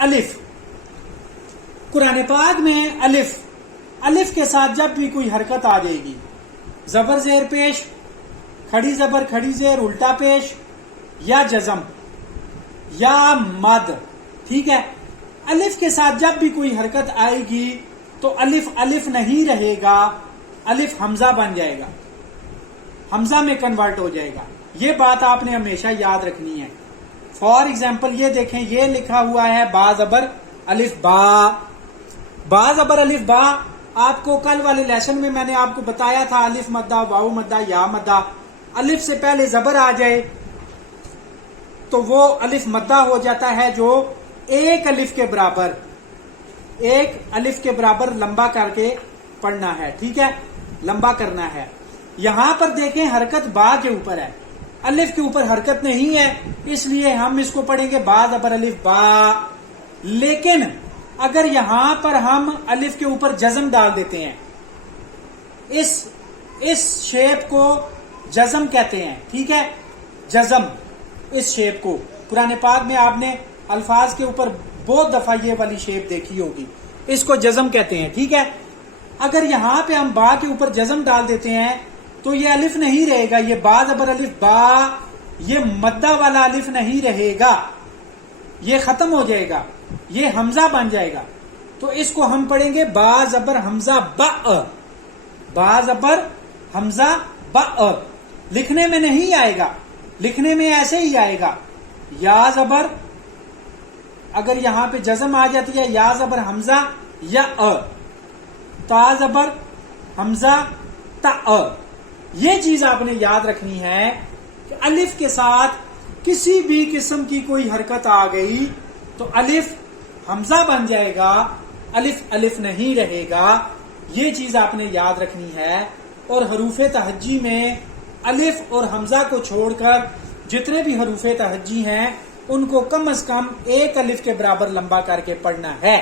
अलिफ, कुरान पाक में अलिफ के साथ जब भी कोई हरकत आ जाएगी, जबर जेर पेश, खड़ी जबर खड़ी जेर उल्टा पेश, या जज़म या मद, ठीक है। अलिफ के साथ जब भी कोई हरकत आएगी तो अलिफ अलिफ नहीं रहेगा, अलिफ हमजा बन जाएगा, हमजा में कन्वर्ट हो जाएगा। ये बात आपने हमेशा याद रखनी है। फॉर एग्जाम्पल ये देखें, ये लिखा हुआ है बा जबर अलिफ बा, बा जबर अलिफ बा। आपको कल वाले लेसन में मैंने आपको बताया था अलिफ मद्दा, वाऊ मद्दा, या मद्दा। अलिफ से पहले जबर आ जाए तो वो अलिफ मद्दा हो जाता है, जो एक अलिफ के बराबर, एक अलिफ के बराबर लंबा करके पढ़ना है, ठीक है, लंबा करना है। यहां पर देखें हरकत बा के ऊपर है, अलिफ के ऊपर हरकत नहीं है, इसलिए हम इसको पढ़ेंगे बा जबर अलिफ बा। लेकिन अगर यहां पर हम अलिफ के ऊपर जज़म डाल देते हैं, इस शेप को जज़म कहते हैं, ठीक है, जज़म, इस शेप को कुरान पाक में आपने अल्फाज के ऊपर बहुत दफा ये वाली शेप देखी होगी, इसको जज़म कहते हैं, ठीक है। अगर यहां पे हम बा के ऊपर जज़म डाल देते हैं तो ये अलिफ नहीं रहेगा, ये बा जबर अलिफ बा, ये मद्दा वाला अलिफ नहीं रहेगा, ये खत्म हो जाएगा, ये हमजा बन जाएगा। तो इसको हम पढ़ेंगे बा जबर हमजा बा, बा जबर हमजा बा। लिखने में नहीं आएगा, लिखने में ऐसे ही आएगा, या जबर, अगर यहां पे जज़म आ जाती है, या जबर हमजा या ता जबर हमजा ता। ये चीज आपने याद रखनी है कि अलिफ के साथ किसी भी किस्म की कोई हरकत आ गई तो अलिफ हमजा बन जाएगा, अलिफ अलिफ नहीं रहेगा। ये चीज आपने याद रखनी है। और हरूफे तहज्जी में अलिफ और हमजा को छोड़कर जितने भी हरूफे तहज्जी हैं उनको कम से कम एक अलिफ के बराबर लंबा करके पढ़ना है।